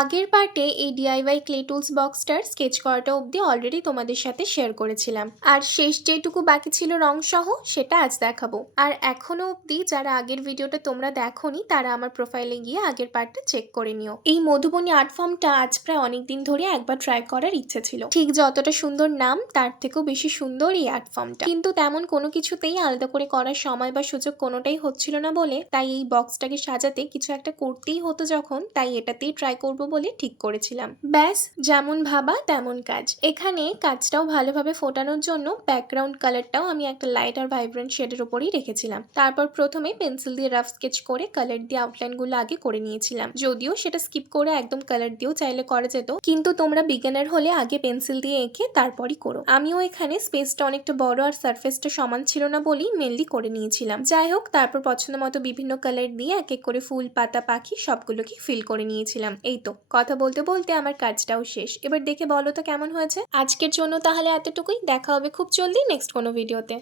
আগের পার্টে এই ডিআইওয়াই ক্লে টুলস বক্সটার স্কেচ করাটা অবধি অলরেডি তোমাদের সাথে শেয়ার করেছিলাম, আর শেষ যেটুকু বাকি ছিল রং সহ সেটা আজ দেখাবো। আর এখনো অবধি যারা আগের ভিডিওটা তোমরা দেখোনি তারা আমার প্রোফাইলে গিয়ে আগের পার্টটা চেক করে নিও। এই মধুবনী আর্ট ফর্মটা আজ প্রায় অনেকদিন ধরে একবার ট্রাই করার ইচ্ছে ছিল। ঠিক যতটা সুন্দর নাম তার থেকেও বেশি সুন্দর এই আর্ট ফর্মটা, কিন্তু তেমন কোনো কিছুতেই আলাদা করে করার সময় বা সুযোগ কোনোটাই হচ্ছিল না বলে তাই এই বক্সটাকে সাজাতে কিছু একটা করতেই হতো যখন, তাই এটাতেই ট্রাই করবো বলে ঠিক করেছিলাম। ব্যাস, যেমন ভাবা তেমন কাজ। এখানে কাজটাও ভালোভাবে ফোটানোর জন্য ব্যাকগ্রাউন্ড কালারটাও আমি একটা লাইট আর ভাইব্রেন্ট শেডের উপরেই রেখেছিলাম। তারপর প্রথমে পেন্সিল দিয়ে রাফ স্কেচ করে কালার দিয়ে আউটলাইনগুলো আগে করে নিয়েছিলাম, যদিও সেটা স্কিপ করে একদম কালার দিয়েও চাইলে করা যেত, কিন্তু তোমরা বিগিনার হলে আগে পেন্সিল দিয়ে এঁকে তারপরই করো। আমিও এখানে স্পেসটা অনেকটা বড় আর সারফেসটা সমান ছিল না বলেই মেনলি করে নিয়েছিলাম। যাই হোক, তারপর পছন্দ মতো বিভিন্ন কালার দিয়ে এক এক করে ফুল, পাতা, পাখি সবগুলোকে ফিল করে নিয়েছিলাম। এই তো কথা বলতে বলতে আমার কাজটাও শেষ। এবার দেখে বলো তো কেমন হয়েছে। আজকের জন্য তাহলে এতটুকুই। দেখা হবে খুব জলদি নেক্সট কোনো ভিডিওতে।